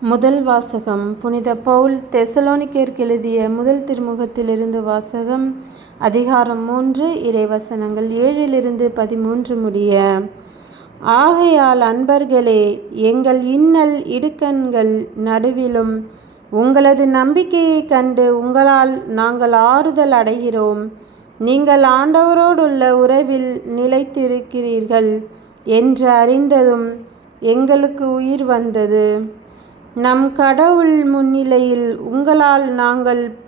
முதல் வாசகம் புனித பவுல் தெசலோனிக்கேற்கு எழுதிய முதல் திருமுகத்திலிருந்து வாசகம் அதிகாரம் மூன்று இறைவசனங்கள் ஏழிலிருந்து பதிமூன்று முடிய ஆகையால் அன்பர்களே எங்கள் இன்னல் இடுக்கண்கள் நடுவிலும் உங்களது நம்பிக்கையைக் கண்டு உங்களால் நாங்கள் ஆறுதல் அடைகிறோம். நீங்கள் ஆண்டவரோடுள்ள உறவில் நிலைத்திருக்கிறீர்கள் என்று அறிந்ததும் எங்களுக்கு உயிர் வந்தது. நம் கடவுள் முன்னிலையில் உங்களால் நாங்கள்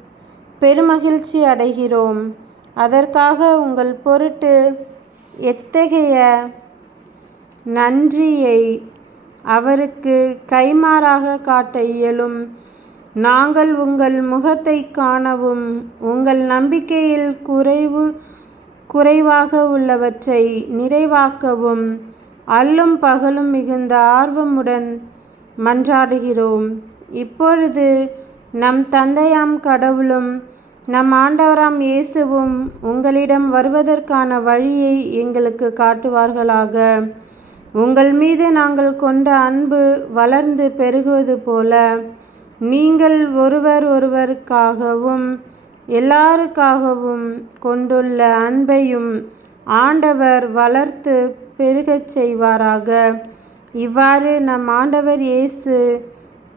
பெருமகிழ்ச்சி அடைகிறோம். அதற்காக உங்கள் பொருட்டு எத்தகைய நன்றியை அவருக்கு கைமாறாக காட்ட இயலும். நாங்கள் உங்கள் முகத்தை காணவும் உங்கள் நம்பிக்கையில் குறைவு குறைவாக உள்ளவற்றை நிறைவாக்கவும் அல்லும் பகலும் மிகுந்த ஆர்வமுடன் மன்றாடுகிறோம். இப்பொழுது நம் தந்தையாம் கடவுளும் நம் ஆண்டவராம் இயேசுவும் உங்களிடம் வருவதற்கான வழியை எங்களுக்கு காட்டுவார்களாக. உங்கள் மீது நாங்கள் கொண்ட அன்பு வளர்ந்து பெருகுவது போல நீங்கள் ஒருவர் ஒருவருக்காகவும் எல்லாருக்காகவும் கொண்டுள்ள அன்பையும் ஆண்டவர் வளர்த்து பெருகச் செய்வாராக. இவ்வாறு நம் ஆண்டவர் இயேசு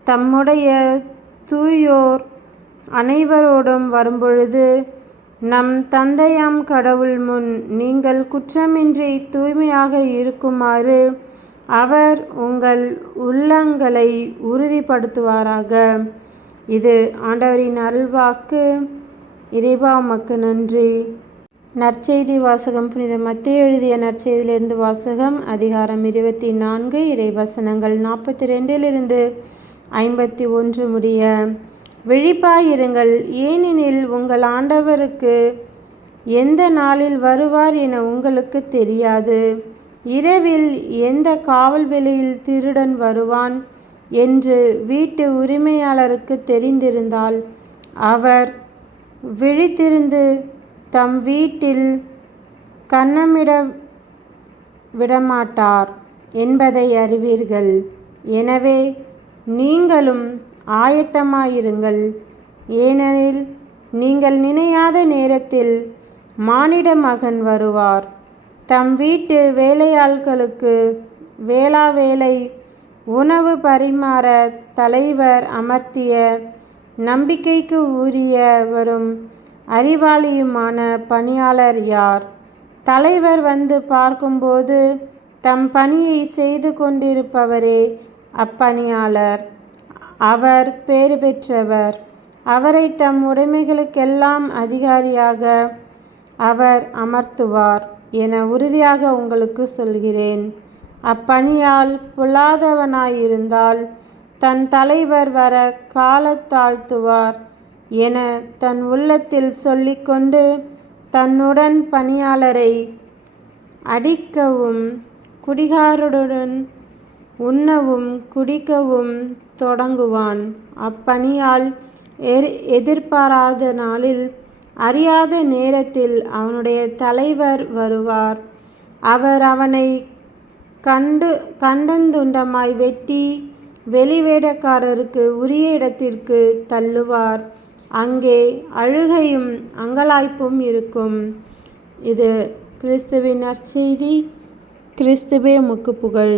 தம்முடைய தூயோர் அனைவரோடும் வரும்பொழுது நம் தந்தையாம் கடவுள் முன் நீங்கள் குற்றமின்றி தூய்மையாக இருக்குமாறு அவர் உங்கள் உள்ளங்களை உறுதிப்படுத்துவாராக. இது ஆண்டவரின் அருள்வாக்கு. இறைவா உமக்கு நன்றி. நற்செய்தி வாசகம் புனித மத்திய எழுதிய நற்செய்தியிலிருந்து வாசகம் அதிகாரம் இருபத்தி நான்கு இறைவசனங்கள் நாற்பத்தி ரெண்டிலிருந்து ஐம்பத்தி ஒன்று முடிய விழிப்பாயிருங்கள். ஏனெனில் உங்கள் ஆண்டவருக்கு எந்த நாளில் வருவார் என உங்களுக்கு தெரியாது. இரவில் எந்த காவல் விலையில் திருடன் வருவான் என்று வீட்டு உரிமையாளருக்கு தெரிந்திருந்தால் அவர் விழித்திருந்து தம் வீட்டில் கன்னமிட விடமாட்டார் என்பதை அறிவீர்கள். எனவே நீங்களும் ஆயத்தமாயிருங்கள். ஏனெனில் நீங்கள் நினையாத நேரத்தில் மானிட மகன் வருவார். தம் வீட்டு வேலையாள்களுக்கு வேளா வேலை உணவு பரிமாற தலைவர் அமர்த்திய நம்பிக்கைக்கு உரியவரும் அறிவாளியுமான பணியாளர் யார்? தலைவர் வந்து பார்க்கும்போது தம் பணியை செய்து கொண்டிருப்பவரே அப்பணியாளர். அவர் பேறு பெற்றவர். அவரை தம் உடைமைகளுக்கெல்லாம் அதிகாரியாக அவர் அமர்த்துவார் என உறுதியாக உங்களுக்கு சொல்கிறேன். அப்பணியால் பொல்லாதவனாயிருந்தால் தன் தலைவர் வர காலத்தாழ்த்துவார். என தன் உள்ளத்தில் சொல்லிக்கொண்டு தன்னுடன் பணியாளரை அடிக்கவும் குடிகாரருடன் உண்ணவும் குடிக்கவும் தொடங்குவான். அப்பணியால் எதிர்பாராத நாளில் அறியாத நேரத்தில் அவனுடைய தலைவர் வருவார். அவர் அவனை கண்டு கண்டந்துண்டமாய் வெட்டி வெளிவேடக்காரருக்கு உரிய இடத்திற்கு தள்ளுவார். அங்கே அழுகையும் அங்கலாய்ப்பும் இருக்கும். இது கிறிஸ்துவின் நற்செய்தி கிறிஸ்துவே முக்கு புகழ்